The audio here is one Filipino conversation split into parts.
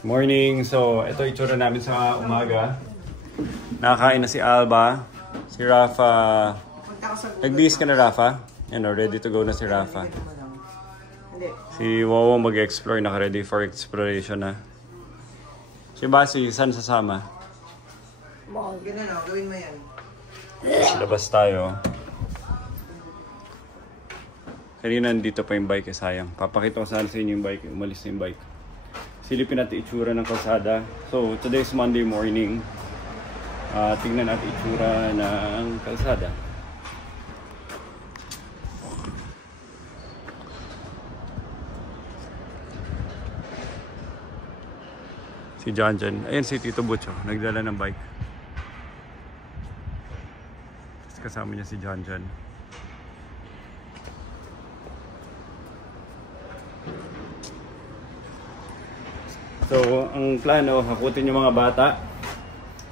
Morning. So, ito itsura namin sa umaga. Nakakain na si Alba. Si Rafa. Nagbihis ka na, Rafa? Yan o, ready to go na si Rafa. Si Wowo mag-explore. Naka-ready for exploration na. Si Basi, saan sasama? Ganun o, gawin mo yan. Labas tayo. Kanina nandito pa yung bike, sayang. Papakita ko sana sa inyo yung bike. Umalis na yung bike. Silipin natin itsura ng kalsada. So, today is Monday morning. Tingnan natin itsura ng kalsada. Si John. Ayan si Tito Butcho. Nagdala ng bike. Tapos kasama niya si John. So, ang plano, hakutin yung mga bata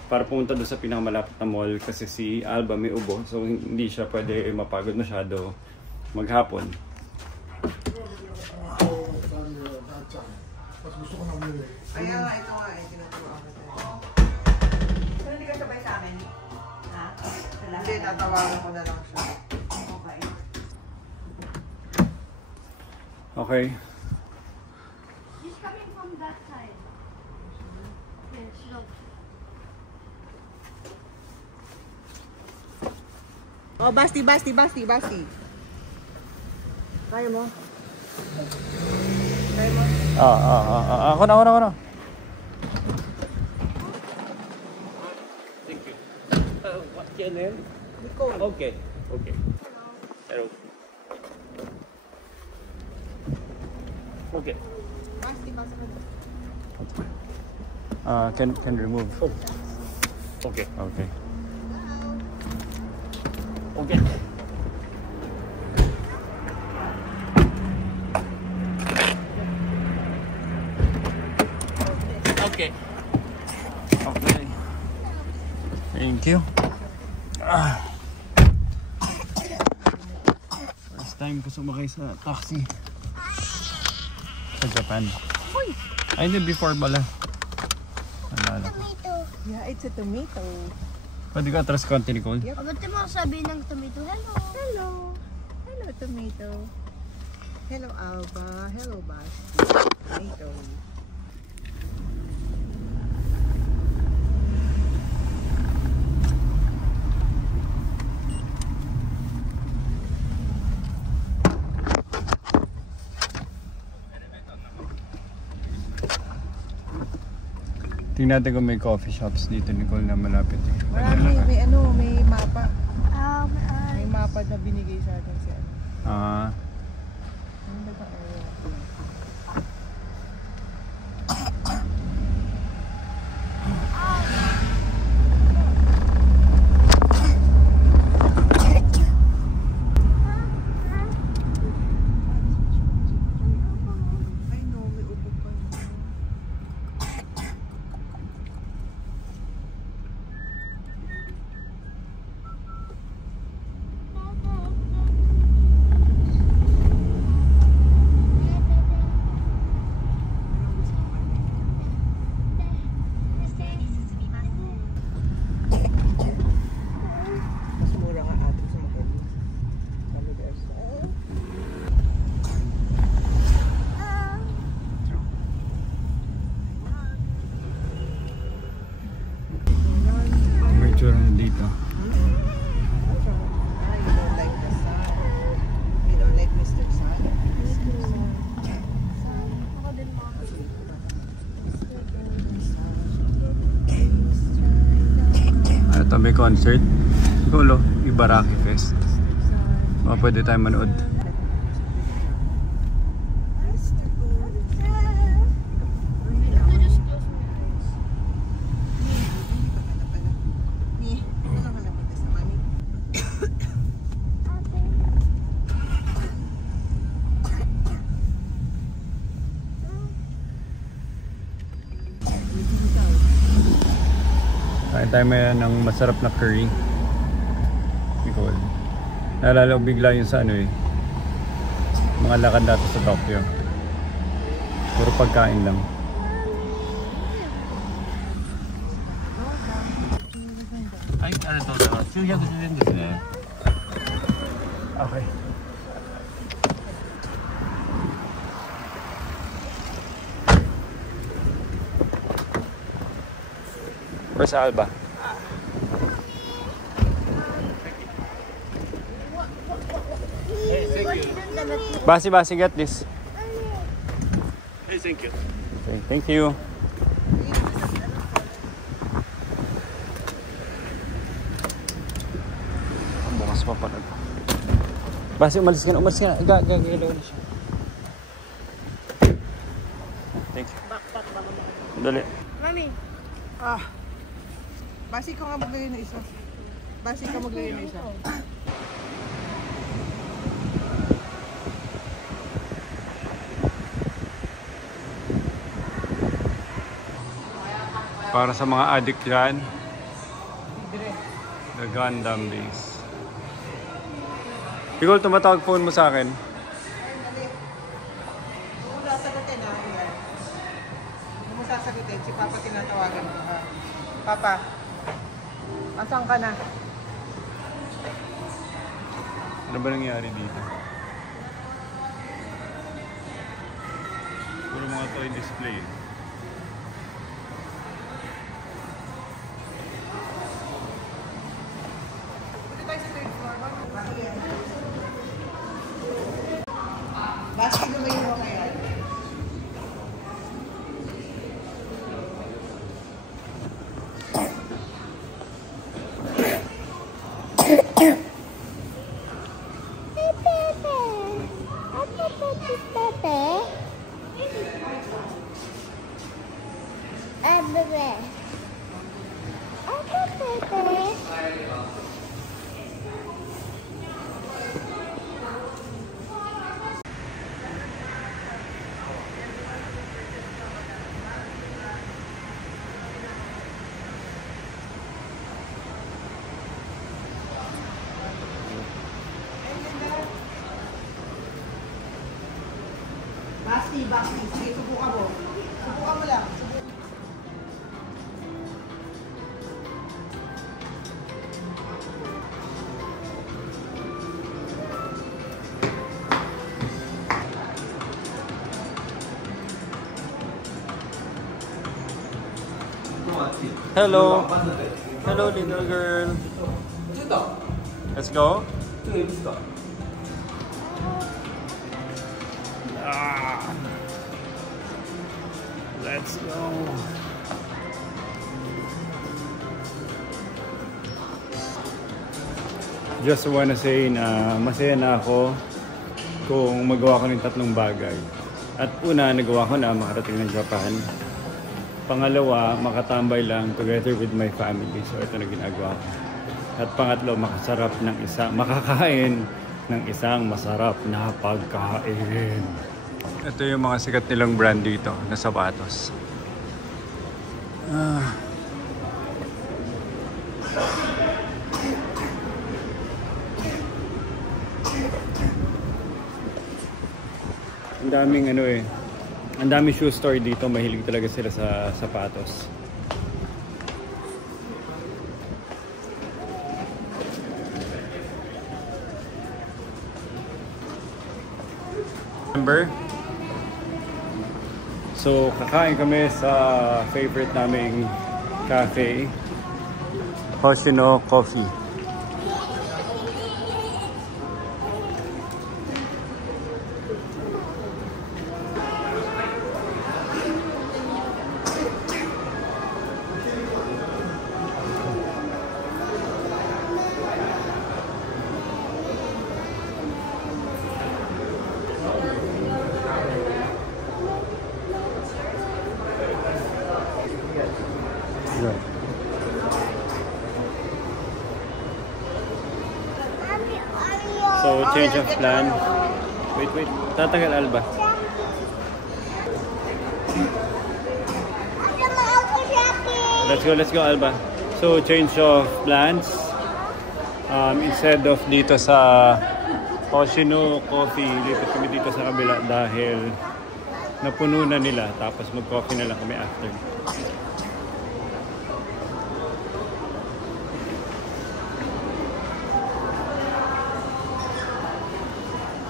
para pumunta doon sa pinakamalapit na mall kasi si Alba may ubo. So, hindi siya pwede mapagod masyado maghapon. Kaya nga, ito nga eh, tinuturuan ko tayo. So, hindi ka sabay sa amin? Ha? Hindi, tatawagan ko na lang siya. Okay. Okay. He's coming from that side. Yes, look. Oh, Basti. Kaya mo? Kaya mo? Ako na. Thank you. What's your name? Nicole. Okay. Hello. Okay. Basti. Can remove. Okay. Okay. Okay. Okay. Okay. Thank you. First time ko sumakay sa taxi sa Japan. Ay, hindi, before pala. Nalala ko. Yeah, it's a tomato. Pwede ka atras konti, Nicole? Yep. Ba't mo sabihin ng tomato? Hello. Hello, tomato. Hello, Alba. Hello, Basti. Tomato. Tingnan natin kung may coffee shops dito, Nicole, na malapit. Marami, may mapa. My May mapa na binigay sa atin si ano. Ano ba ang area? Ay no, may upo pa yun. Mas mura nga atin sa Macau. Sabi ko sa May tsura na dito. You don't like the sun. You don't like Mr. Sun. Ako din po. Ano to, may concert? Gulo, Ibaraki Fest. Pwede tayo manood. Just close my eyes. Kain tayo ng masarap na curry. Nicole. Naalala ko bigla yung sa ano eh. Mga lakad natin sa Tokyo. Puro pagkain lang. 910円ですね。 Okay. Where's Alba? Basi, get this. Hey, thank you. Okay, thank you. Bukas pa pala. Basi, umalis ka na. Gagalaw na siya. Thank you. Dali. Mami. Basi ka nga maglagay ng isa. Basi ka maglagay ng isa. Para sa mga addict dyan, the Gundam Base. Ikaw, tumatawag phone mo sa akin. Huwag mo sasagutin ha. Huwag mo sasagutin. Si Papa tinatawagan mo ha. Papa, asan ka na? Ano ba nangyari dito? Puro mga toy display. Basi lumayo mo ngayon. Basti. Sige, subukan mo. Subukan mo lang. Hello. Hello, little girl. Let's go. Let's go. Just wanna say na masaya na ako kung magawa ko ng tatlong bagay. At una, nagawa ko na makarating ng Japan. Pangalawa, makatambay lang together with my family. So ito na ginagawa ko. At pangatlo, makakain ng isang masarap na pagkain. Ito yung mga sikat nilang brand dito na sapatos. Ang daming ang daming shoe store dito. Mahilig talaga sila sa sapatos. So, kakain kami sa favorite naming cafe, Hoshino Coffee. So, change of plan. Wait. Tatagal, Alba. Let's go, Alba. So, change of plans. Instead of dito sa Hoshino Coffee, lipat kami dito sa kabila dahil napuno na nila. Tapos mag-coffee na lang kami after.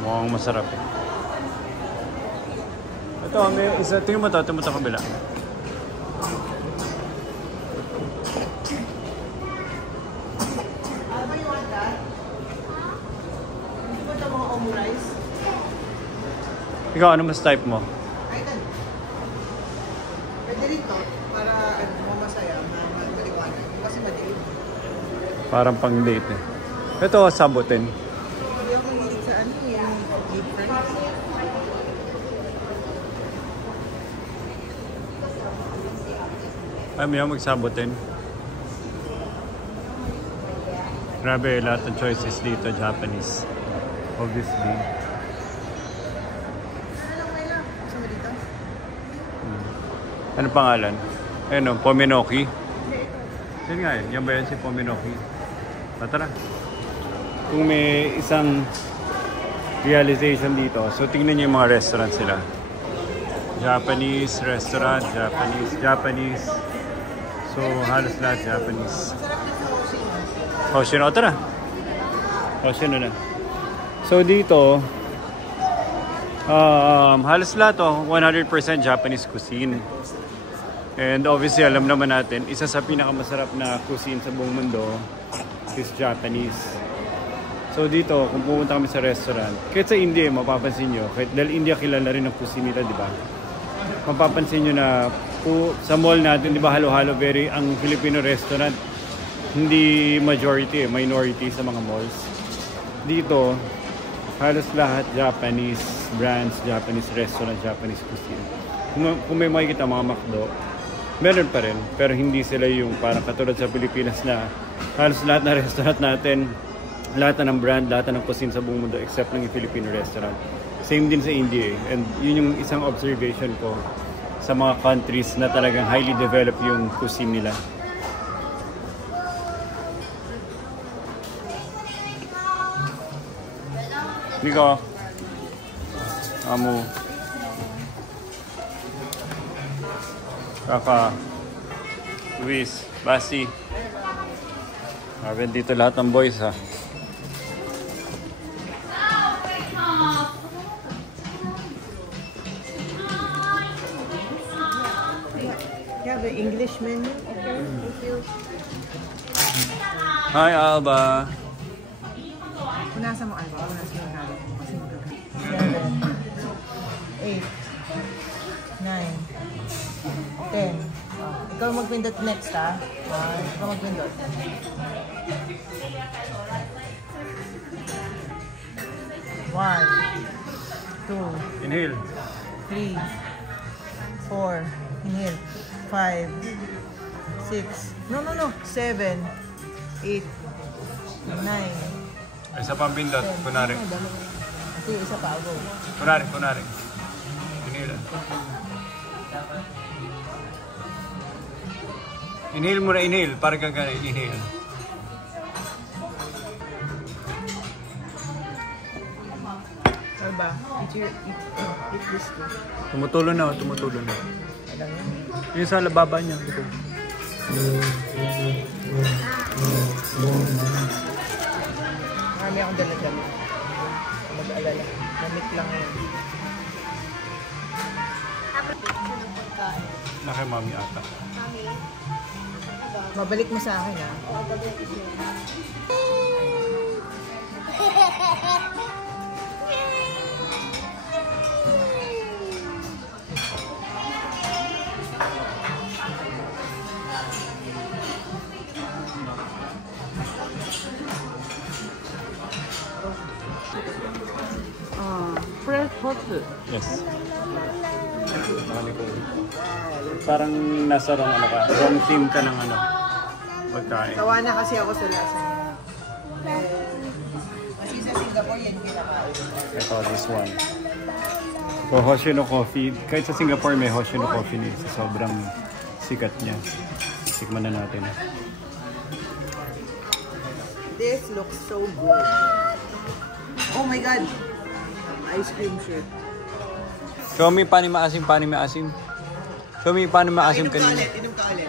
Mukhang masarap eh. Ito, may isa. Tingnan mo ito sa kabila. Ano ba yung wanda? Hindi ba ito mga omurice? Ikaw, ano mas type mo? Ay, dan. Pwede rito para masaya na maliwanag. Kasi madilim. Parang pang date eh. Ito, sabutin. Hindi ako mahilig sa ano yung deep fries. Ay, may magsabutin. Grabe, lahat ng choices dito, Japanese. Obviously. Gusto mo dito? Ano pangalan? Ayun o, Pominoki. Yan nga yan ba yan si Pominoki? Tara. Kung may isang realization dito, so tingnan niyo yung mga restaurant sila. Japanese restaurant, Japanese. So halos lahat Japanese. Masarap din sa Hoshino. Hoshino, tara. Hoshino na. So dito, halos lahat 100% Japanese cuisine. And obviously, alam naman natin, isa sa pinakamasarap na cuisine sa buong mundo is Japanese. So dito, kung pumunta kami sa restaurant, kahit sa India, mapapansin nyo, kahit dahil India kilala rin ang cuisine nila, di ba? Mapapansin nyo na sa mall natin, di ba, halo-halo ang Filipino restaurant, hindi majority, minority sa mga malls. Dito, halos lahat Japanese brands, Japanese restaurant, Japanese cuisine. Kung may makikita mga McDo, meron pa rin, pero hindi sila yung parang katulad sa Pilipinas na halos lahat ng restaurant natin, lahat ng brand, lahat ng cuisine sa buong mundo except ng Filipino restaurant. Same din sa India eh. And yun yung isang observation ko sa mga countries na talagang highly developed yung cuisine nila. Nico, Amo, Kaka, Luis, Basti. Marvin, dito lahat ng boys ha. You have the English menu? Okay, thank you. Hi Alba. Punasan mo, Alba. Punasan mo yung halo. Kasi magkakalit. 7, 8, 9, 10. Oh, ikaw magpindot next, ha? Ikaw magpindot. 1, 2, Inhale. 3, 4, inhale, 5, 6, no, 7, 8, 9, Isa pang pindot, kunwari. Ito yung isa pa, go. Kunwari. Inhale. Inhale muna, inhale. Para kang ganun, inhale. Alba, eat this too. Tumutulo na. Alam mo? Yung sa lababa niya. Ito. Marami akong dala-dala. Mag-alala. Damit lang yun. Na kay mami ata. Mabalik mo sa akin, ha? Fresh hot. Yes. Parang nasa wrong team ka ng pagkain. Tawa na kasi ako sa lasa niya. Kasi sa Singapore, yan kinakain. Ito, this one. So, Hoshino Coffee. Kahit sa Singapore, may Hoshino Coffee niya. Sobrang sikat niya. Tikman na natin. This looks so good. Oh my God! Ice cream shirt. Show me paano maasim. Show me paano maasim kanina. Inom ka ulit.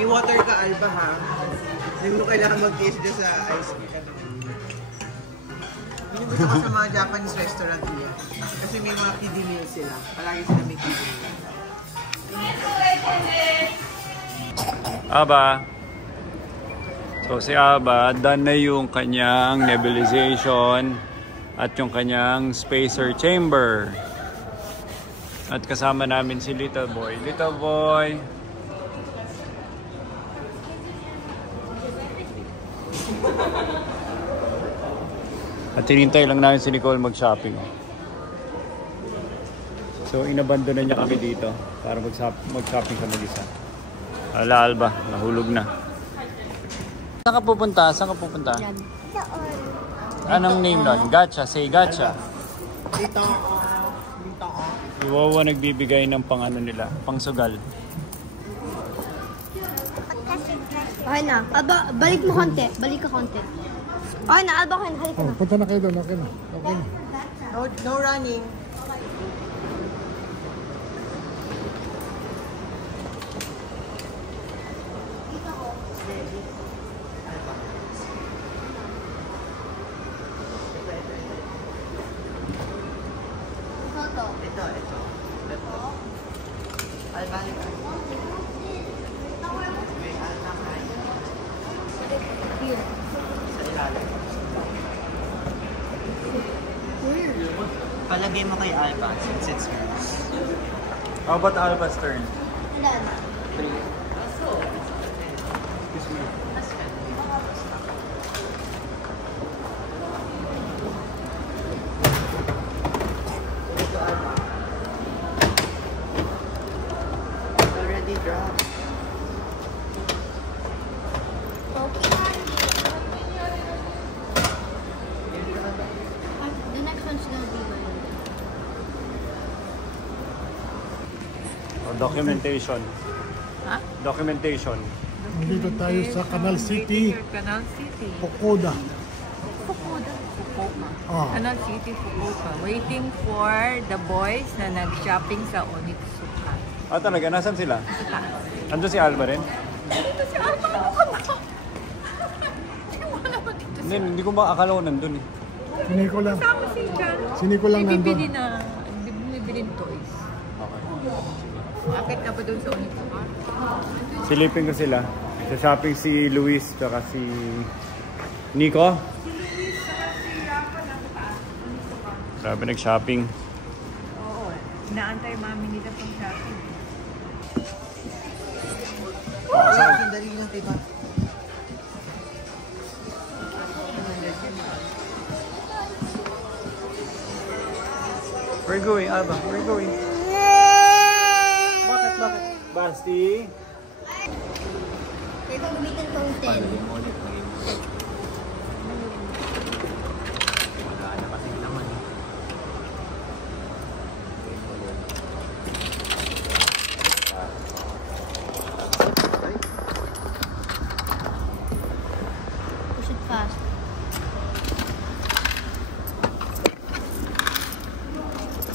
May water ka, Alba, ha? Hindi mo kailangan mag-taste dyan sa ice cream. Hindi gusto ko sa mga Japanese restaurant nila. Kasi may mga kiddie meal sila. Palagi sila may kiddie meal. Aba. So si Aba, done na yung kanyang nebulization at yung kanyang spacer chamber. At kasama namin si Little Boy. Little Boy! At hinintay lang namin si Nicole mag-shopping. So inabandon na niya kami dito para mag-shopping sa mag-isa. Alba, nahulog na. Saan ka pupunta? Saan ka pupunta? Anong name nun? Gacha. Say Gacha. Dito. Iwawa nagbibigay ng pang ano nila, pang sugal. Okay na. Alba, balik mo konti. Balik ka konti. Okay na, Alba, okay na. Halika na. Punta na kayo doon. Okay na. Okay na. No running. Palagay mo kay Alba since it's hers. How about Alba's turn? Ilan? Already dropped. The next one's gonna be mine. Documentation. Ha? Documentation. Nandito tayo sa Canal City, Canal City. Fukuoka. Fukuoka. Ah, Canal City, Fukuoka. Waiting for the boys na nag-shopping sa Onitsuka. Ah, talaga? Nasaan sila? Andun si Alba rin? Ito si Alba. Hindi ko ba akala ko nandun eh. sinay ko lang. Kasama si Jan. Sinay ko lang May nandun. bibili toys. Akit ka pa doon sa Onitsuka? Silipin ko sila. Sa shopping si Luis at si Nico. Grabe nag-shopping. Oo. Inaantay mami nila pang shopping. Sandali lang tayo. Where you going, Alba? Where you going? Bakit? Basti? Pwede gamitin tong 10. Push it fast.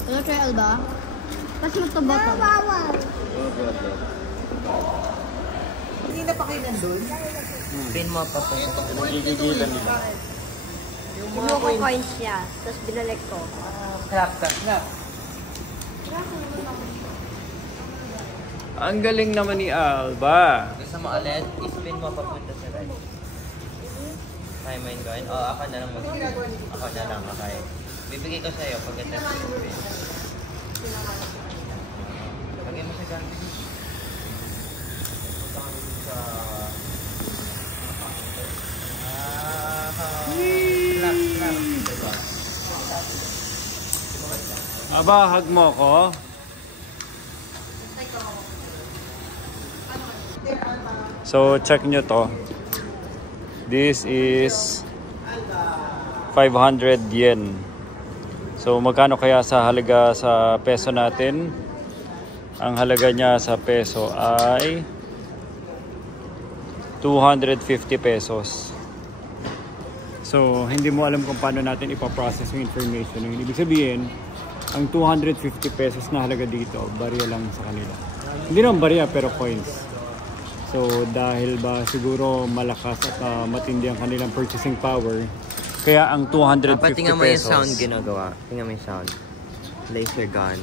Hello, try Alba. Pass mo to bottle. Hindi na pa kayo nandun? Pin mo pa po. Gigigilan nila. Kinuha ko coins niya, tapos binalik ko. Clap. Ang galing naman ni Alba. Gusto mo ulit, i-spin mo papunta sa right. Kaya mo yun gawin? O, ako na lang mag-spin. Ako na lang, okay. Bibigay ko sa'yo pagkatapos mag-spin. Lagay mo sa garbage. Punta ka dun sa... Clap. Diba? Aba, hug mo ko. So, check nyo to. This is 500 yen. So, magkano kaya sa halaga sa peso natin? Ang halaga niya sa peso ay 250 pesos. So, hindi mo alam kung paano natin ipaprocess yung information. Yung ibig sabihin, ang 250 pesos na halaga dito, barya lang sa kanila. Hindi naman barya, pero coins. So, So dahil ba siguro malakas at matindi ang kanilang purchasing power, kaya ang 250 Dapat tingnan mo yung pesos. sound ginagawa. Tingnan mo yung sound. Laser gun.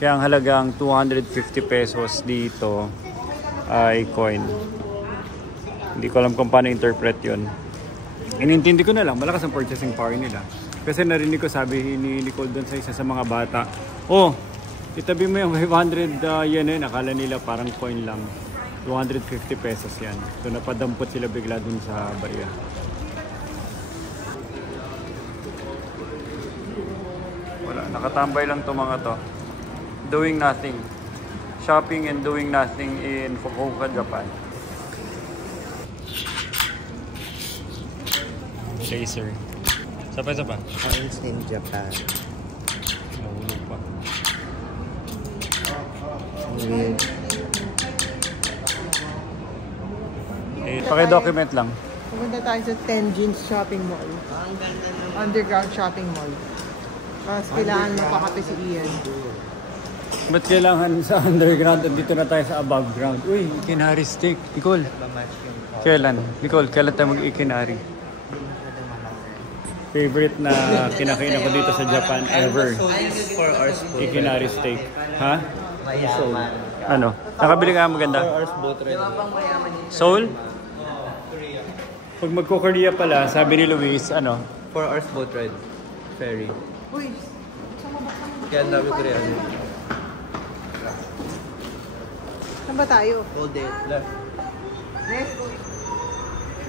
Kaya ang halagang 250 pesos dito ay coin. Hindi ko alam kung paano interpret yun. Inintindi ko na lang, malakas ang purchasing power nila. Kasi narinig ko sabi ni Nicole doon sa isa sa mga bata, oh, itabi mo yung 500 yen na yun. Akala nila parang coin lang. 250 pesos yan. So napadampot sila bigla dun sa barya. Wala, nakatambay lang to mga to. Doing nothing. Shopping and doing nothing in Fukuoka, Japan. Laser. Sapa. Coins in Japan. Nahulog pa. Weird. Paki-document lang. Pumunta tayo sa Tenjin Shopping Mall. Underground Shopping Mall. Tapos kailangan mapakape si Ian. Ba't kailangan sa underground at dito na tayo sa above ground? Uy, Ikinari steak. Nicole, kailan? Nicole, kailan tayo mag-Ikinari? Favorite na kinakain ako dito sa Japan ever. 4 hours boat. Ikinari steak. Ha? Mayaman. Ano? Nakabili ka maganda? 4 hours boat ride. Seoul? Pag magko-Korea pala, sabi ni Luis, ano? 4 hours boat ride. Ferry. Uy! Kaya ang dami ko rin. Saan ba tayo? All day. Left.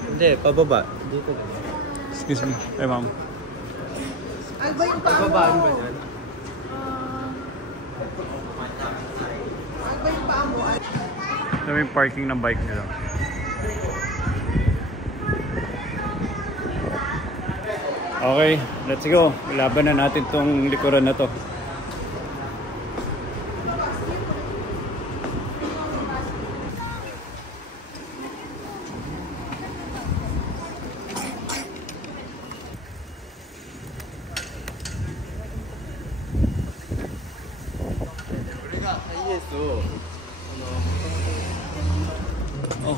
Hindi, pababa. Dito lang. Excuse me. Hey, ma'am. Ay ba yung paa mo? Babaan ba yan? Ay ba yung paa mo? Ito yung parking ng bike nila. Okay, let's go. Laban na natin tong likuran na to.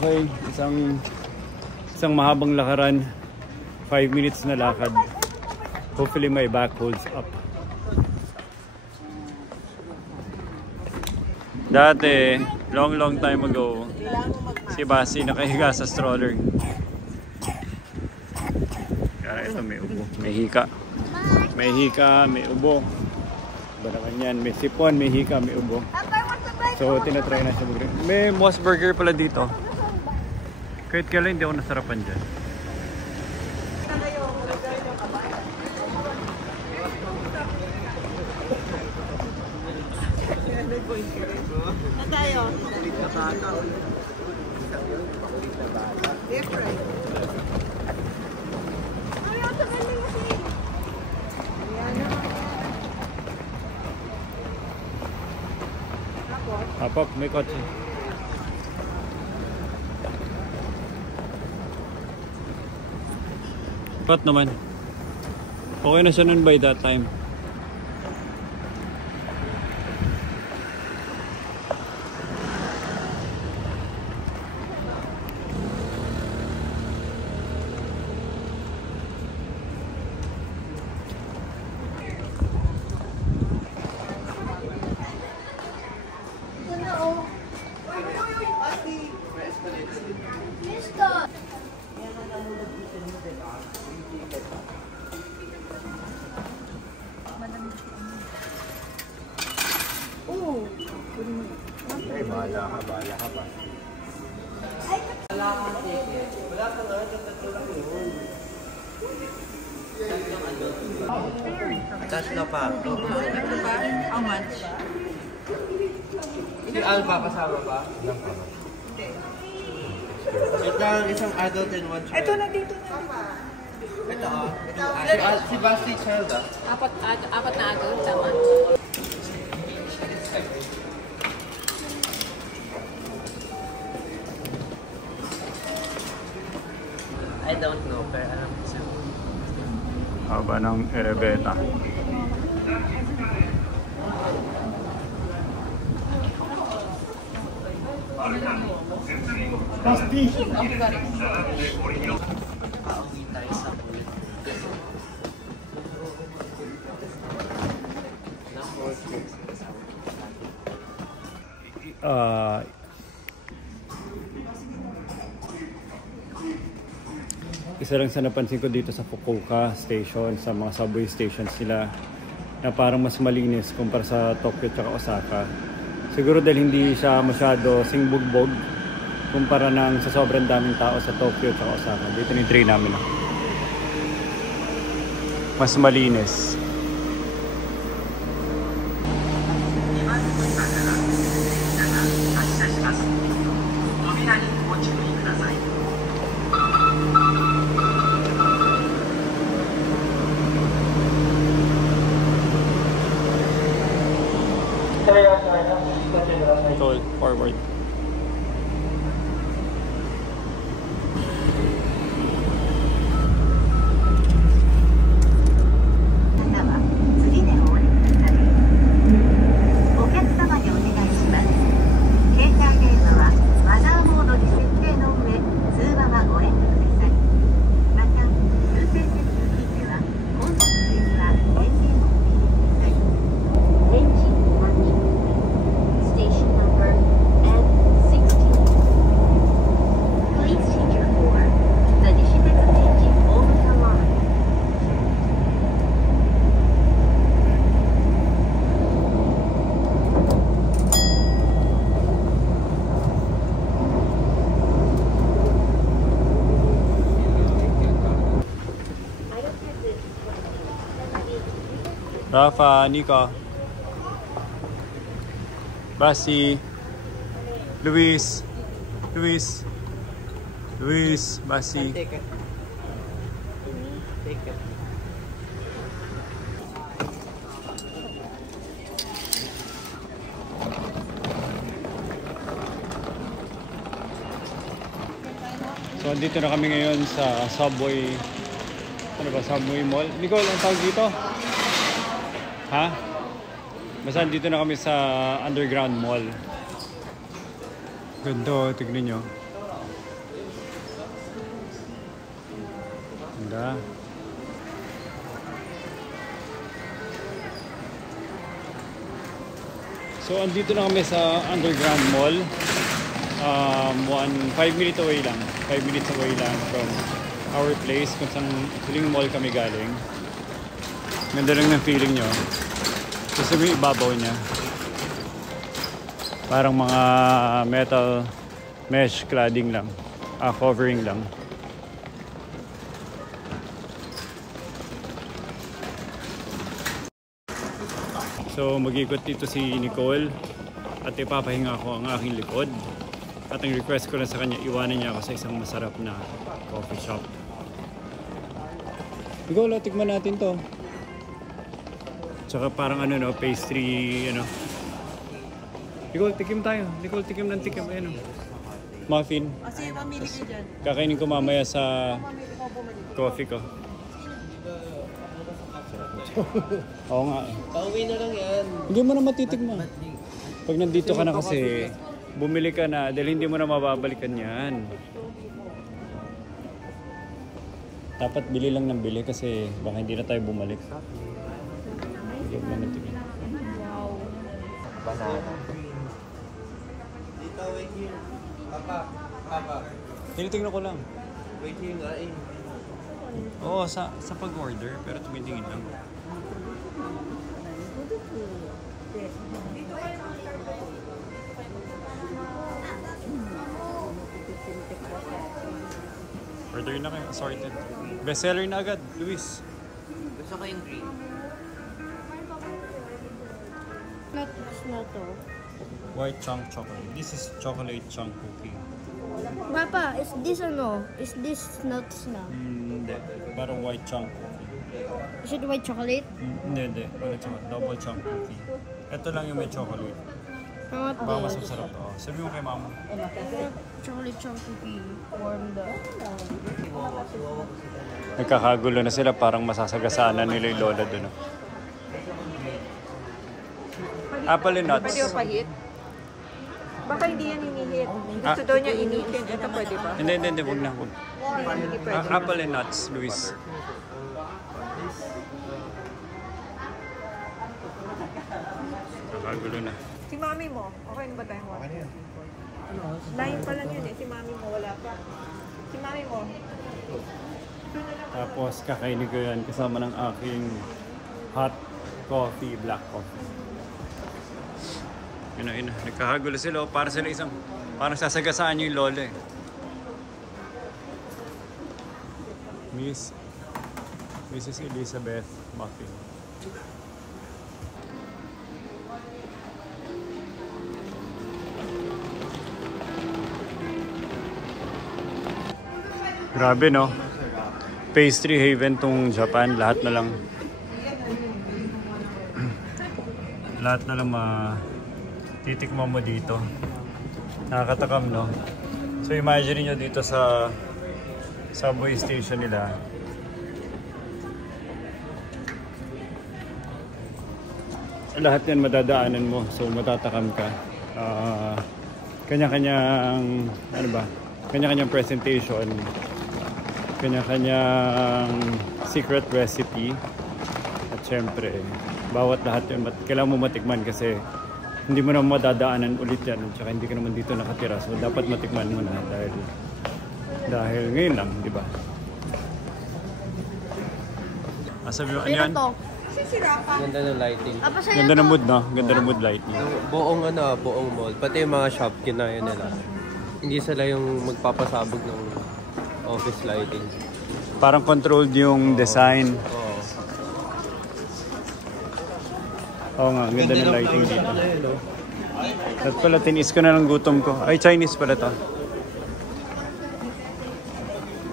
Okay, isang mahabang lakaran. 5 minutes na lakad. Hopefully my back holds up. Dati, long time ago, si Basi nakahiga sa stroller. Kaya ito may ubo, may hika. May hika, may ubo. Ba naman yan, may sipon, may hika, may ubo. So tinatry na siya mag-rin. May Moss Burger pala dito. Kahit kailan hindi ako nasarapan dyan. Saan tayo? Different. Apap, may kotse. Cut naman. Okay na siya nun by that time. Bahala ka pa. Tatlo pa. How much? Si Alba kasama ba? Ito ang isang adult and one child. Ito na dito na. Ito si Basti child ah. Apat na agad, tama. I don't know, pero alam ko siya. Haba ng erebeta. Pasti. Okay, got it. Pauwi tayo sa pool. Isa lang sa napansin ko dito sa Fukuoka Station, sa mga subway stations nila, na parang mas malinis kumpara sa Tokyo at Osaka. Siguro dahil hindi siya masyado singbugbog kumpara ng sa sobrang daming tao sa Tokyo at Osaka. Dito ni train namin. Mas malinis. Control forward. ラファ、ニカ、バシ、ルイス、バシ。 Take it. Take it. So, andito na kami ngayon sa Subway. Ano ba? Subway Mall? Nicole, ang tawag dito? Ha? Basta andito na kami sa Underground Mall. Ganda, tignan nyo. Ganda. So, andito na kami sa Underground Mall. 5 minutes away lang. 5 minutes away lang from our place kung saan huling mall kami galing. Ganda lang ng feeling nyo. Gusto mo yung ibabaw niya. Parang mga metal mesh cladding lang. Covering lang. So mag-ikot dito si Nicole at ipapahinga ko ang aking likod. At ang request ko na sa kanya, iwanan niya ako sa isang masarap na coffee shop. Nicole, tikman natin to. Tsaka parang ano no, pastry, ano. Nicole, tikim tayo. Nicole, tikim ng tikim. Ayan o. Muffin. Kasi mamili ka dyan. Kakainin ko mamaya sa coffee ko. Oo nga eh. Pauwi na lang yan. Hindi mo na matitikman. Pag nandito ka na kasi, bumili ka na dahil hindi mo na mababalikan yan. Dapat bili lang ng bili kasi baka hindi na tayo bumalik. Banana. Dito, wait here. Papa. Tinitingnan ko lang. Wait here nga eh. Oo, sa pag-order, pero tumitingin lang. Order na kayo, assorted. Bestseller na agad, Luis. Gusto ko yung green. Not to. White chunk chocolate. This is chocolate chunk cookie. Papa, is this ano? Is this nuts na? Hindi. Parang white chunk cookie. Is it white chocolate? Hindi. Wala chocolate. Double chunk cookie. Ito lang yung may chocolate. Not Baka mas masarap to. Sabi mo kay mama. chocolate chunk cookie. Warmed up. Nagkakagulo na sila. Parang masasagasaan nila yung lola doon. Apple and nuts. Pwede mo pahit? Baka hindi yan inihit. Gusto daw niya initin. Ito pwede ba? Hindi, huwag na. Huwag. Hindi pwede. Apple and nuts, Luis. Nakagulo na. Si mami mo, okay na ba tayo mo? Line pa lang yun eh. Si mami mo, wala pa. Si mami mo. Tapos kakainin ko yan kasama ng aking hot coffee, black coffee. Yun na. Nagkakagulo sila. Para sila isang, parang sasagasaan nyo yung lola eh. Mrs. Elizabeth Muffin. Grabe no? Pastry haven tong Japan. Lahat na lang titikman mo dito. Nakakatakam no? So imagine niyo dito sa subway station nila. Lahat yan madadaanan mo. So matatakam ka. Kanya-kanyang kanya-kanyang presentation, kanya-kanyang secret recipe, at syempre bawat lahat yun kailangan mo matikman kasi hindi mo na madadaanan ulit yan at saka hindi ka naman dito nakatira, so dapat matikman mo na dahil ngayon lang, di ba? Sabi mo, ano yan? Ganda ng lighting. Ganda ng mood, no? Ganda ng mood lighting. Buong mall. Pati yung mga shop, kinaya nila. Hindi sila yung magpapasabog ng office lighting. Parang controlled yung design. Oo nga, ang ganda ng lighting dito. At pala, tinis ko na ng gutom ko. Ay, Chinese pala to.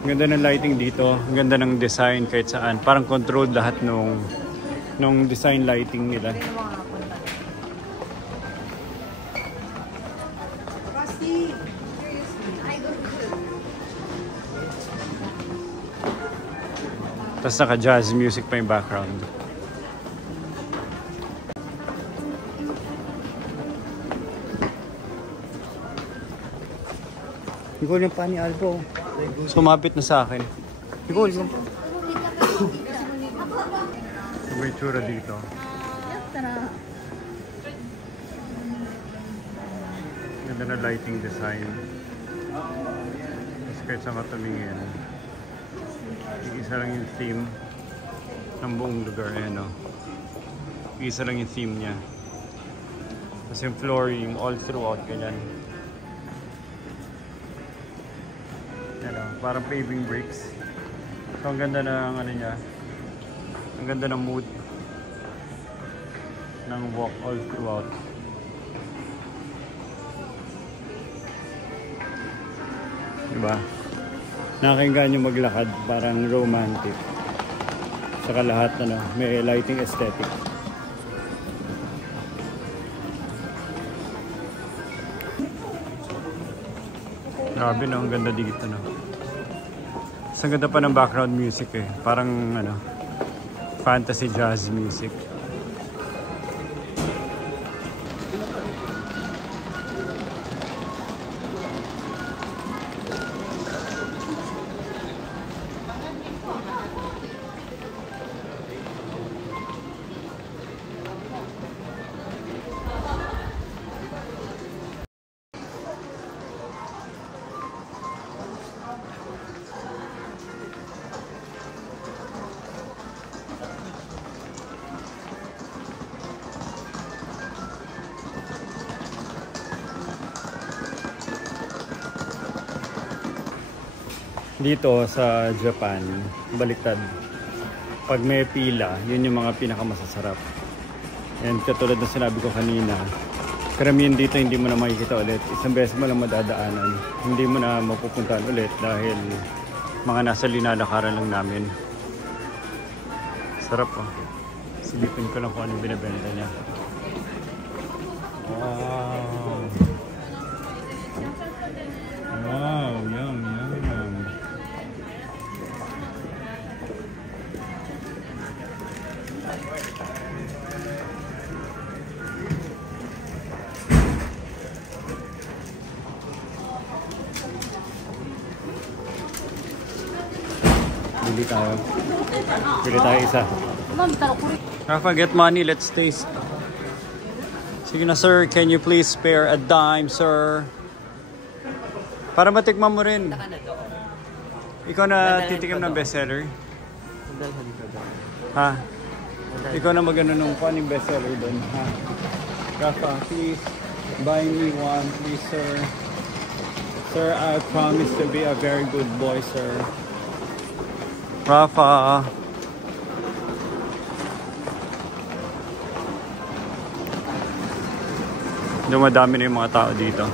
Ang ganda ng lighting dito. Ang ganda ng design kahit saan. Parang controlled lahat nung design lighting nila. Tapos naka-jazz music pa yung background. Nicole, yung pa ni Albo. Sumapit na sa akin. Nicole, yung may tsura dito. Ganda na lighting design. Tapos kahit saan ka tumingin. Isa lang yung theme ng buong lugar. Ayan, no? Isa lang yung theme niya. Tapos yung flooring all throughout, ganyan. Parang paving bricks. So, ang ganda ng ano niya. Ang ganda ng mood ng walk all throughout. Diba? Nakakainggan yung maglakad, parang romantic. Saka lahat may lighting aesthetic. Grabe no, ang ganda dito no. Ang ganda pa ng background music eh. Parang fantasy jazz music. Dito sa Japan, baliktad. Pag may pila, yun yung mga pinakamasasarap. And katulad na sinabi ko kanina, karamihan dito hindi mo na makikita ulit. Isang beses mo lang madadaanan. Hindi mo na mapupuntahan ulit dahil mga nasa linalakaran lang namin. Sarap oh. Silipin ko lang kung anong binibenta niya. Wow! Wow! Yum! Bili tayo. Bili tayo isa. Rafa, get money. Let's taste. Sige na, sir. Can you please spare a dime, sir? Para matikman mo rin. Ikaw na titikim ng bestseller? Ha? Ikaw na magano nung kung anong bestseller doon, ha? Rafa, please buy me one, please, sir. Sir, I promise to be a very good boy, sir. Rafa. Dumadami na yung mga tao dito.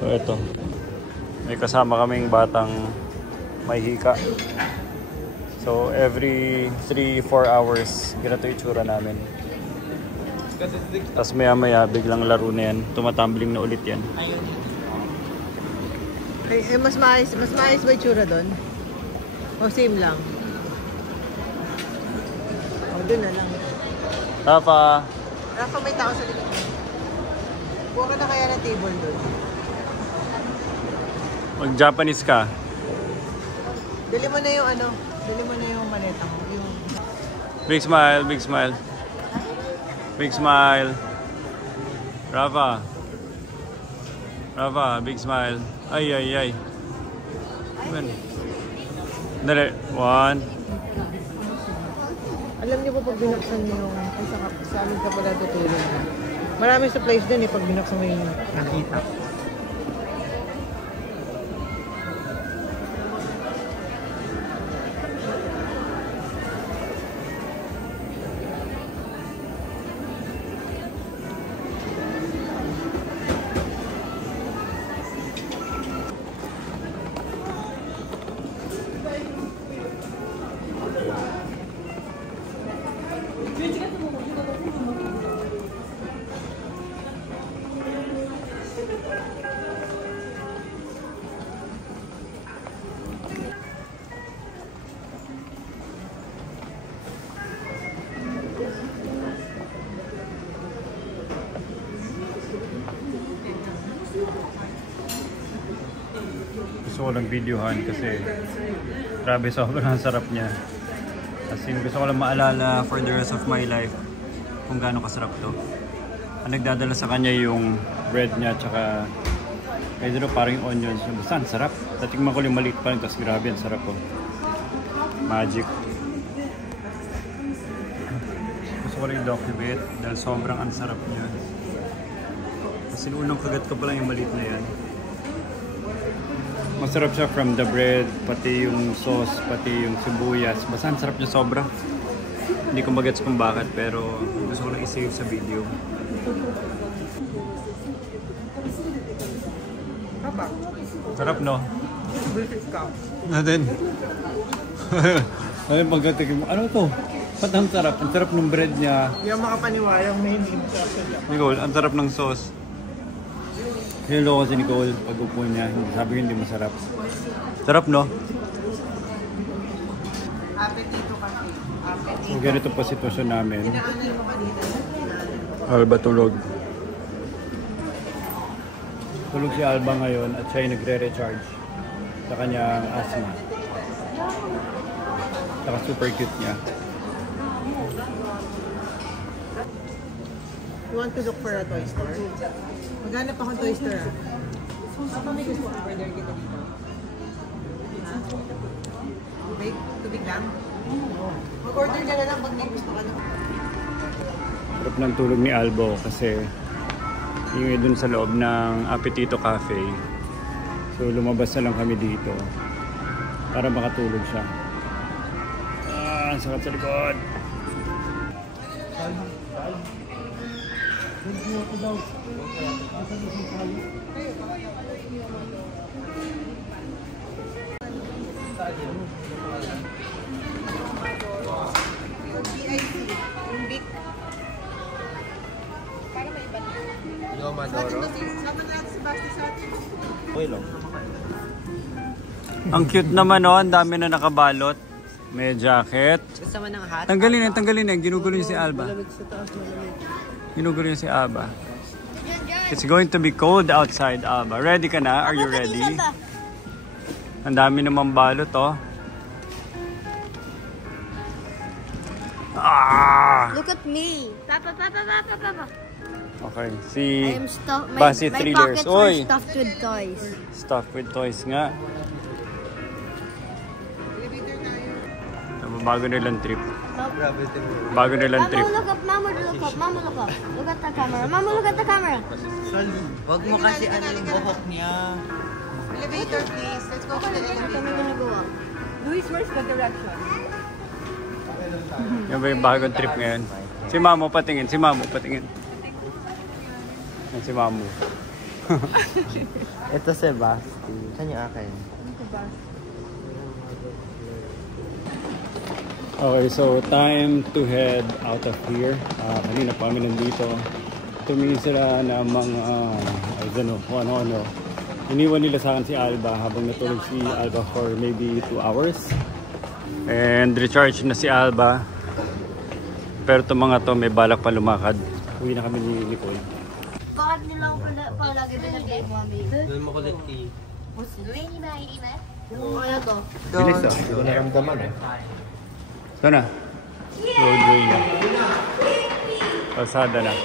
So ito, may kasama kaming batang may hika. So every 3-4 hours, ganito itsura namin. Tapos maya maya biglang laro na yan, tumatumbling na ulit yan. Mas maayos ba itsura doon? O same lang? O doon na lang. Rafa! Rafa, may tao sa likod. Buka ka na kaya ng table doon. Mag-Japanese ka. Dali mo na yung ano, dali mo na yung maneta mo. Yung... Big smile, big smile. Big smile. Rafa. Rafa, big smile. Ay, ay, ay. Amen. Dali. 1. Alam niyo po pag binuksan niyo yung sa amin ka pala tutulong. Maraming supplies din pag binuksan mo yung nakita. Gusto ko lang videohan kasi grabe, sobrang sarap niya. Kasi gusto ko lang maalala for the rest of my life kung gaano kasarap to. Ang nagdadala sa kanya yung bread niya tsaka medyo parang yung onions. Basta ang sarap. Tatikman ko yung maliit pa rin, tapos grabe ang sarap po. Magic. Gusto ko lang i-document dahil sobrang ang sarap niya. Kasi unang kagat ko pa lang yung maliit na yan. Masarap siya from the bread, pati yung sauce, pati yung sibuyas. Basta ang sarap niya sobra. Hindi ko magets kung bakit, pero gusto ko lang i-save sa video. Sarap, no? Bullshit ka. Natin. Ayun, pagkatikim mo. Ano to? Ba't ang sarap? Ang sarap ng bread niya. Hindi ako makapaniwalang may hindi sa Japan. Nicole, ang sarap ng sauce. Hello kasi Nicole, pag-upo niya, sabi ko hindi masarap. Sarap, no? Apetito kasi. Apetito. So, ganito pa sitwasyon namin. Inaanay mo kanina. Alba tulog. Tulog si Alba ngayon at siya ay nagre-recharge sa kanyang asthma. Saka super cute niya. You want to look for a toy store? Maghanap akong toy store ah. Papa, may gusto ko order kita dito. Tubig? Tubig lang? Mag-order ka na lang pag may gusto ka na. Sarap ng tulog ni Albo kasi yung dun sa loob ng Apetito Cafe. So lumabas na lang kami dito para makatulog siya. Ah, ang sakit sa likod. Yung BIC, yung big. Para may iba na. Yo, Madoro. Sabi natin si Basti sa atin. Okay lang. Ang cute naman, oh. Ang dami na nakabalot. May jacket. Gusto mo ng hat? Tanggalin yan. Ginugulo niyo si Alba. Ginugulo niyo si Alba. It's going to be cold outside, Alba. Ready ka na? Are you ready? Ang dami namang balot, oh. Ah! Look at me. Papa. Okay, si I am stuffed. Basi My Thrillers. pockets are Oy! stuffed with toys. Stuffed with toys nga. Bago nilang trip. Grabe ito. Bago nilang trip. Mama, look up. Look at the camera. Mama, look at the camera. Wag mo kasi ano yung buhok niya. Elevator, please. Let's go to the elevator. Kami gonna go up. Luis, where's the direction? Yan ba yung bagong trip ngayon? Si Mamo patingin. Yan si Mamo. Ito si Basti. Saan yung akin? Okay, so time to head out of here. Kanina pa kami nandito. Tumingin sila na mga, I don't know, kung ano-ano. Iniwan nila sa akin si Alba habang natulog si Alba for maybe 2 hours. And recharge na si Alba. Pero itong mga to may balak pa lumakad. Uwi na kami ni Nicole. Bakit nila ako palagi binabigay mo, Mami? Doon mo kulit key. Ano to? Bilis oh. Hindi ko naramdaman eh. Sana? Roadway na. Kalsada na.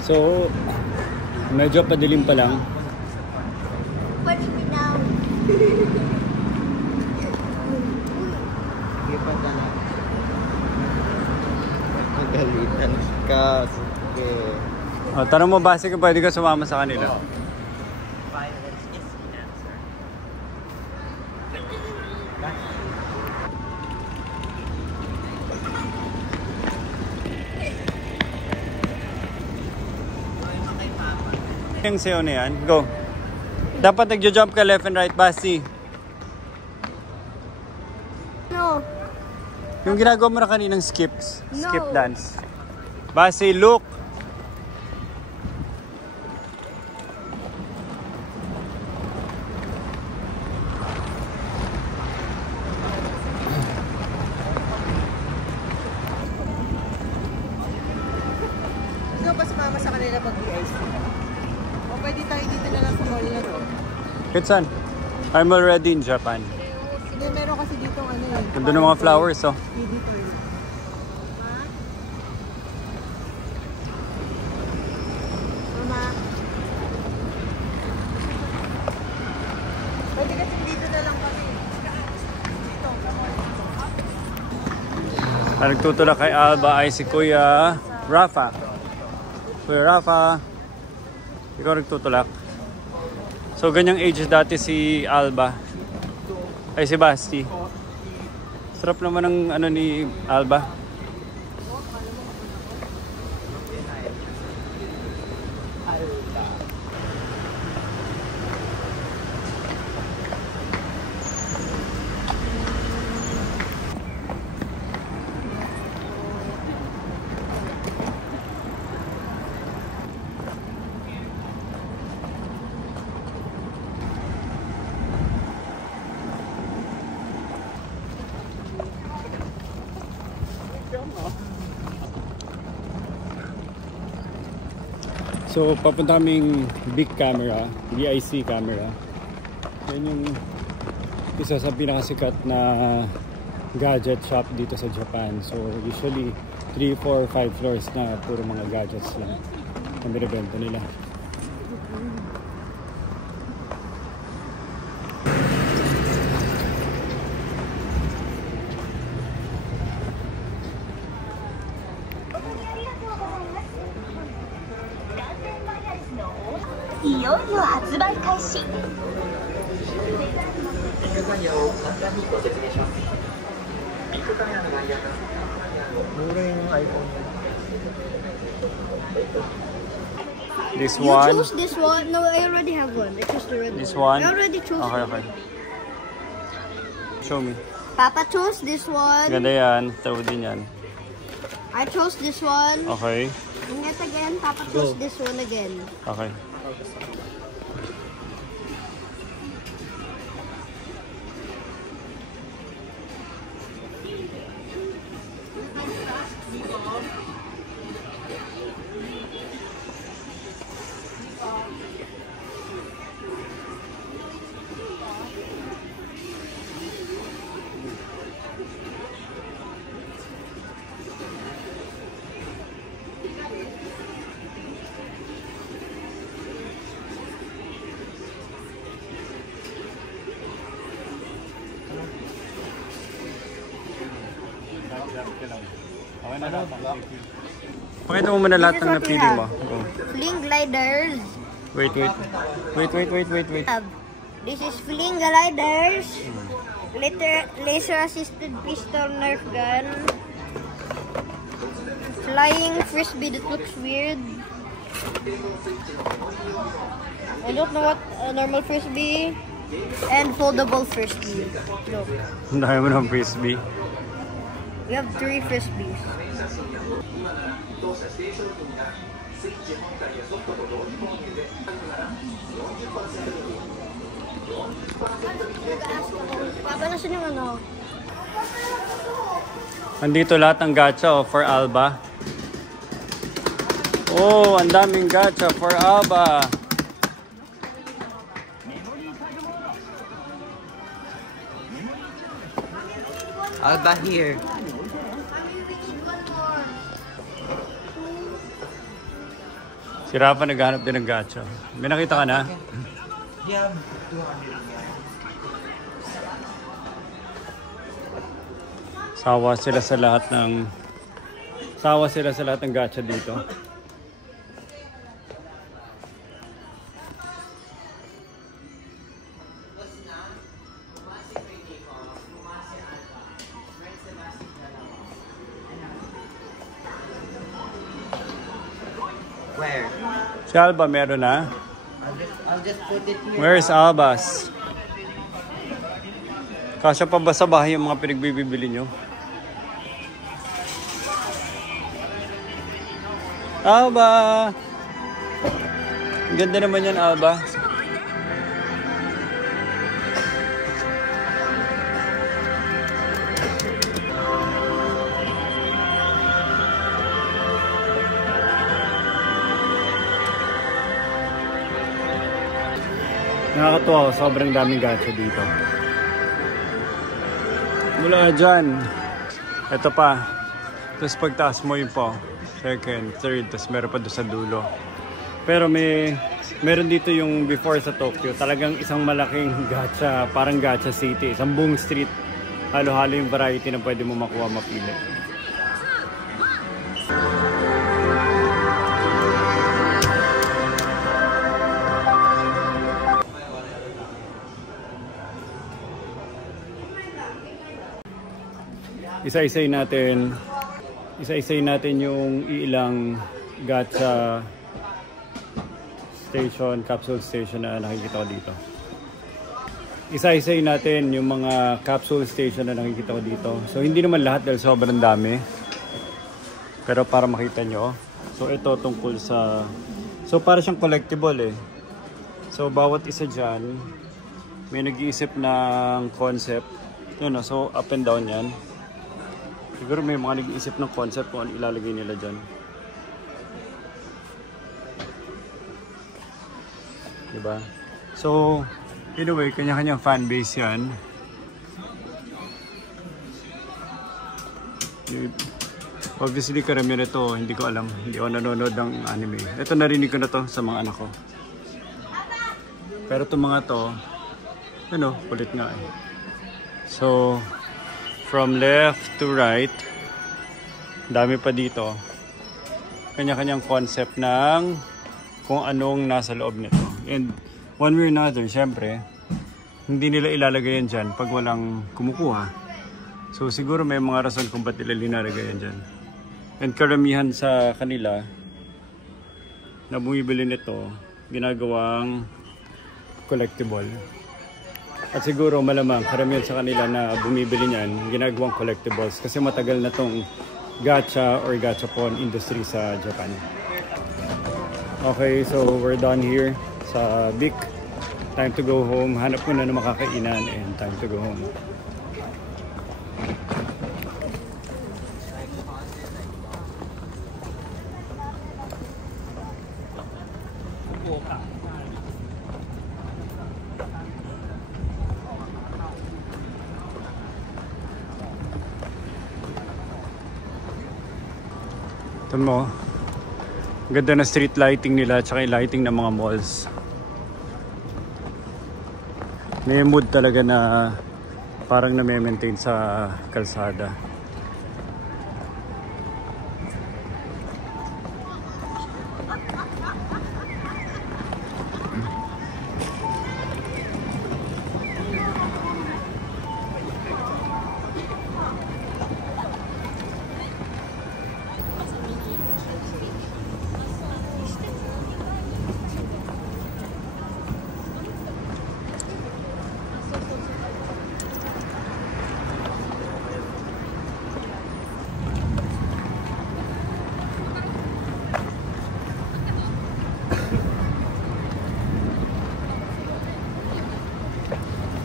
So, medyo padilim pa lang. Watch me now. Hindi pa dala. Magalitan ka. Sige. Oh, tanong mo, Basi, kung pwede ka sumama sa kanila. Violence is the answer. Yung sayo na yan, go. Dapat nagjo-jump ka left and right, Basi. No. Yung ginagawa mo na kaninang skip No. dance. Basi, look. Gusto ko sumama sa kanila pag-BIC. O pwede tayo dito na lang sa mall na to. Kitsan, I'm already in Japan. Hindi, meron kasi dito ano eh. Nandun ang mga flowers, oh. Dito yun. Mama. Pwede kasi dito na lang kami. Dito, sa mall. Ang nagtutulak kay Alba ay si Kuya Rafa. Kuya Rafa, ikaw nagtutulak. So, ganyang age dati si Alba. Ay, si Basti. Sarap naman ng ano ni Alba. So, papunta kaming big camera, BIC camera. Yan yung isa sa pinakasikat na gadget shop dito sa Japan. So, usually 3, 4, 5 floors na puro mga gadgets lang na binibenta nila. Mura yung iPhone. This You one. choose this one. No, I already have one. I chose the red This one. one. I already chose Okay, it. okay. Show me. Papa chose this one. Ganda yan. Tawad din yan. I chose this one. Okay. And yet again, Papa chose this one again. Okay. Pakita mo muna lahat ng napili mo. Oh. Fling gliders. Wait. This is fling gliders. Laser assisted pistol Nerf gun. Flying frisbee that looks weird. I don't know what a normal frisbee. And foldable frisbee. Look. Ang dami mo ng frisbee. We have 3 frisbees. Papa, nasan yung ano? Andito lahat ng gacha for Alba. Oh, ang daming gacha for Alba. Alba here. Si Rafa naghahanap din ng gacha. May nakita ka na? Yeah. Sawa sila sa lahat ng gacha dito. Where? Si Alba meron na. I'll just put it here. Where is Albas? Kasya pa ba sa bahay yung mga pinagbibili nyo? Alba! Ang ganda naman yan, Alba. Nakakatuwa ako, sobrang daming gacha dito. Mula dyan, ito pa. Tapos pagtaas mo yun po, second, third, tapos meron pa doon sa dulo. Pero meron dito yung before sa Tokyo, talagang isang malaking gacha, parang gacha city, isang buong street. Halo-halo yung variety na pwede mo makuha, mapili. Isa-isay natin yung ilang gacha station, capsule station na nakikita ko dito. Isa-isay natin yung mga capsule station na nakikita ko dito. So hindi naman lahat dahil sobrang dami. Pero para makita nyo. So ito tungkol sa... So para siyang collectible eh. So bawat isa dyan, may nag-iisip ng concept. Yun o, so up and down yan. Siguro may mga nag-iisip ng concept kung ano ilalagay nila dyan. Diba? So, anyway, kanya-kanyang fanbase yan. Obviously, karamihan ito, hindi ko alam. Hindi ako nanonood ng anime. Ito, narinig ko na to sa mga anak ko. Pero itong mga to, ano, kulit nga eh. So, from left to right, dami pa dito. Kanya-kanyang concept ng kung anong nasa loob nito. And one way or another, syempre, hindi nila ilalagay yan dyan pag walang kumukuha. So siguro may mga rason kung ba't nila linalagay yan dyan. And karamihan sa kanila na bumibili nito, ginagawang collectible. At siguro malamang karamihan sa kanila na bumibili niyan, ginagawang collectibles kasi matagal na tong gacha or gachapon industry sa Japan. Okay, so we're done here sa Bic. Time to go home. Hanap muna ng makakainan and time to go home. Ito mo, ganda na street lighting nila at saka yung lighting ng mga malls. May mood talaga na parang na-maintain sa kalsada.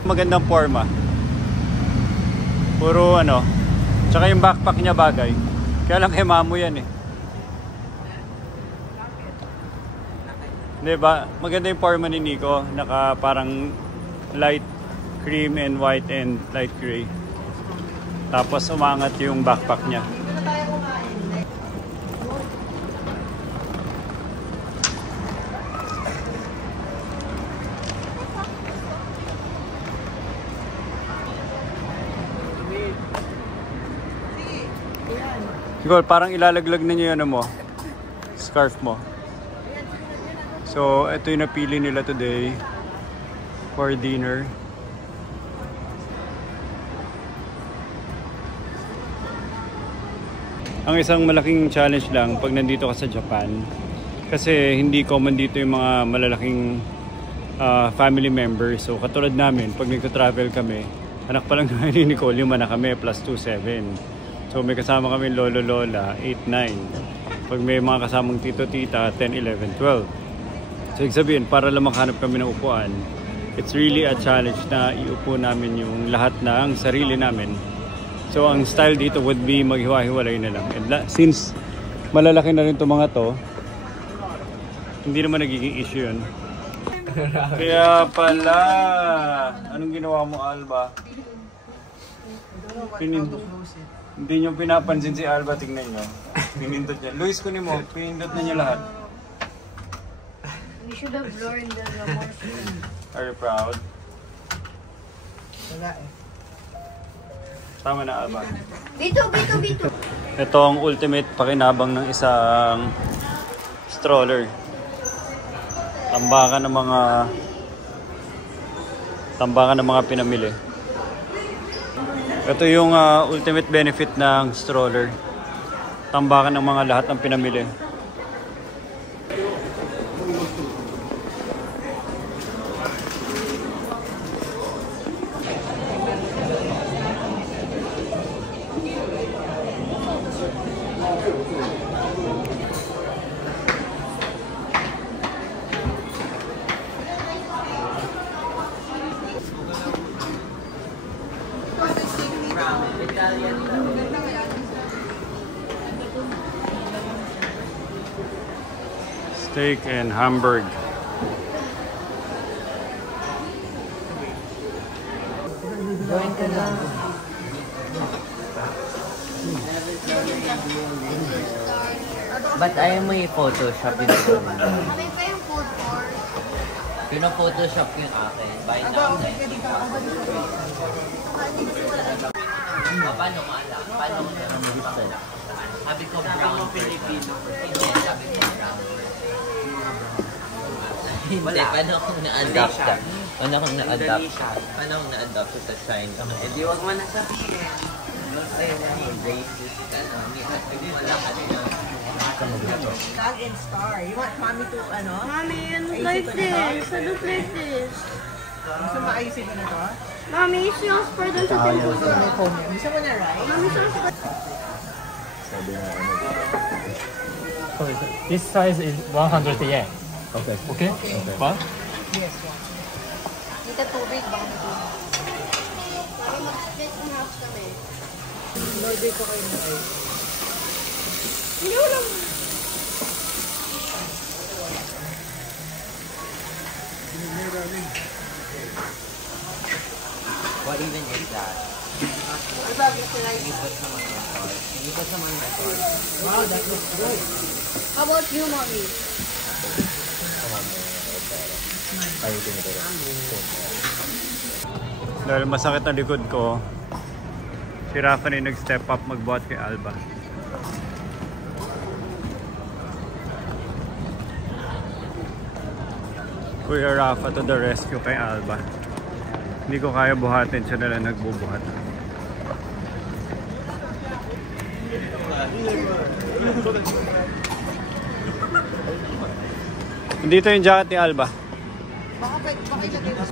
Magandang forma. Puro ano, tsaka yung backpack niya bagay. Kaya lang kay mamo yan eh. Diba? Maganda yung forma ni Nico. Naka parang light cream and white and light gray. Tapos umangat yung backpack niya. Siguro parang ilalaglag na niyo yung mo, scarf mo. So, ito yung napili nila today for dinner. Ang isang malaking challenge lang pag nandito ka sa Japan, kasi hindi common dito yung mga malalaking family members. So, katulad namin, pag nagta-travel kami, anak pa lang ni Nicole, yung na kami, plus 2-7. So may kasama kami lolo-lola, 8-9. Pag may mga kasamang tito-tita, 10-11-12. So ibig sabihin, para lang makahanap kami ng upuan, it's really a challenge na iupo namin yung lahat ng sarili namin. So ang style dito would be maghiwa-hiwalay na lang. And since malalaki na rin itong mga to, hindi naman nagiging issue yun. Kaya pala, anong ginawa mo, Alba? Hindi nyo pinapansin si Alba, tingnan nyo. Pinindot niya. Luis, kunin mo. Pinindot na niya lahat. We should have learned the more. Are you proud? Wala eh. Tama na, Alba. Bito. Ito ang ultimate pakinabang ng isang stroller. Tambakan ng mga pinamili. Ito yung ultimate benefit ng stroller. Tambakan ng mga lahat ng pinamili. Steak and Hamburg. Ba't ayaw mo i-photoshop yung Kami pa yung food court. Pino-photoshop yung akin. Buy now. Paano mo alam? Paano mo alam? Sabi ko brown Filipino. Hindi, sabi ko brown. Hindi, paano akong na-adapt ka? Paano akong na-adapt sa China? Eh di wag mo nasabihin. Ayun na yung racist ka na. Wala ka nila. Dog and star. You want mommy to, ano? Mommy, I don't like this. I don't like this. Gusto maayusin mo na to? Mommy, sales for the chicken Gusto mo phone niya? Gusto mo na right? Mommy, sales for... So this size is 100 yen. Okay. Okay? One? Yes, one. Dito tubig, baka na tubig. Para mag-split in half kami. Order ko kayo ng ice. Hindi ko lang. What even is that? Ipot naman na ito. Wow, that looks good. How about you, Mommy? Dahil masakit na likod ko, si Rafa na yung nag-step up magbuhat kay Alba. Kuya Rafa to the rescue kay Alba. Hindi ko kaya buhatin, siya na lang nagbubuhat. Dito yung jacket ni Alba. Baka ilagay mo.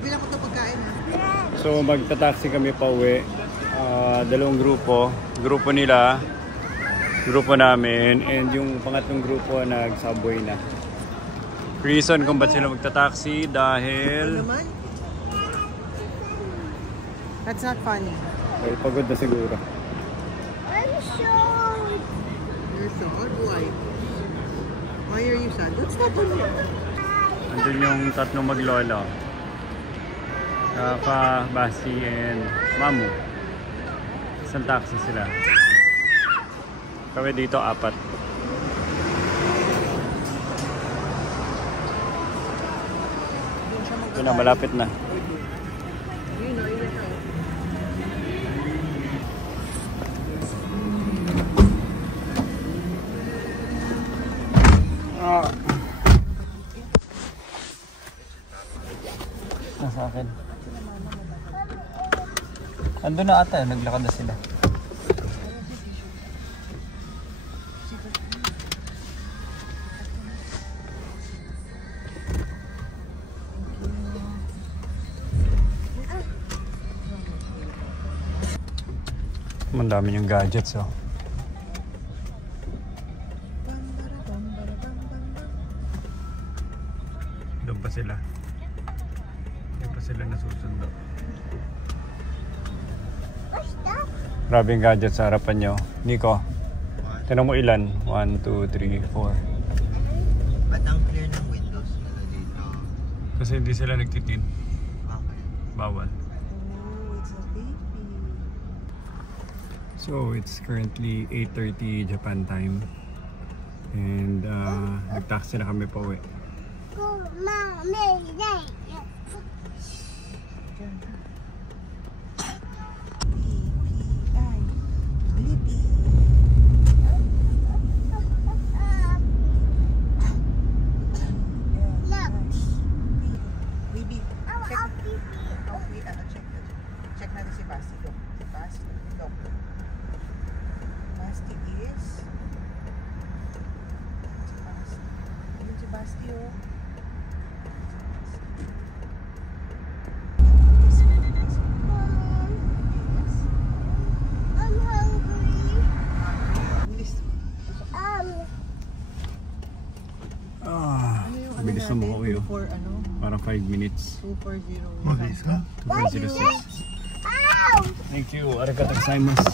Bilang ko ito pagkain ha. So magta-taxi kami pa uwi. Dalawang grupo. Grupo nila, grupo namin, and yung pangatlong grupo nag-subway na. Reason kung ba't sila magta-taxi dahil... Naman? That's not funny. Ay, pagod na siguro. I'm sure. You're sad? Why? Why are you sad? What's that on here? Andun yung tatlong maglolo. Rafa, Basti, and Mamu. Isang taxi sila. Kami dito, 4. Ito na, malapit na. Nasa akin. Ando na ata, naglakad na sila. Ang dami yung gadgets, oh. Doon pa sila. Doon pa sila nasusundo. Grabe yung gadget sa harapan nyo. Nico, tinanong mo ilan? 1, 2, 3, 4. Ba't ang clear ng windows nila dito? Kasi hindi sila nagtitin. Okay. Bawal. Oh, it's a baby. So it's currently 8:30 Japan time. And nag-taxi na kami pa uwi. Check natin si Basti. Look. Si Basti. Look. Basti is... Si Basti. Yun si Basti, oh. I'm hungry. Bilis. Bilis na mo uwi, oh. For ano? Parang 5 minutes. 240. Mabilis ka? 2.06. Thank you. Arigatou gozaimasu.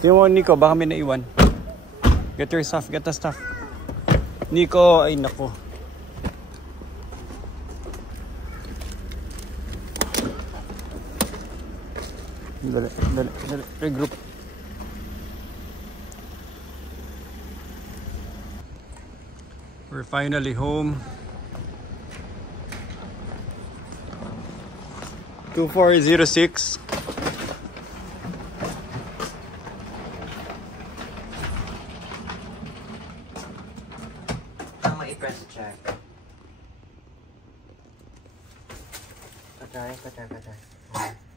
Tingnan mo, Nico, baka may naiwan. Get your stuff, get the stuff. Nico, ay nako. Dali, dali, dali. Regroup. We're finally home. 2406. Tama i-press check. Patay.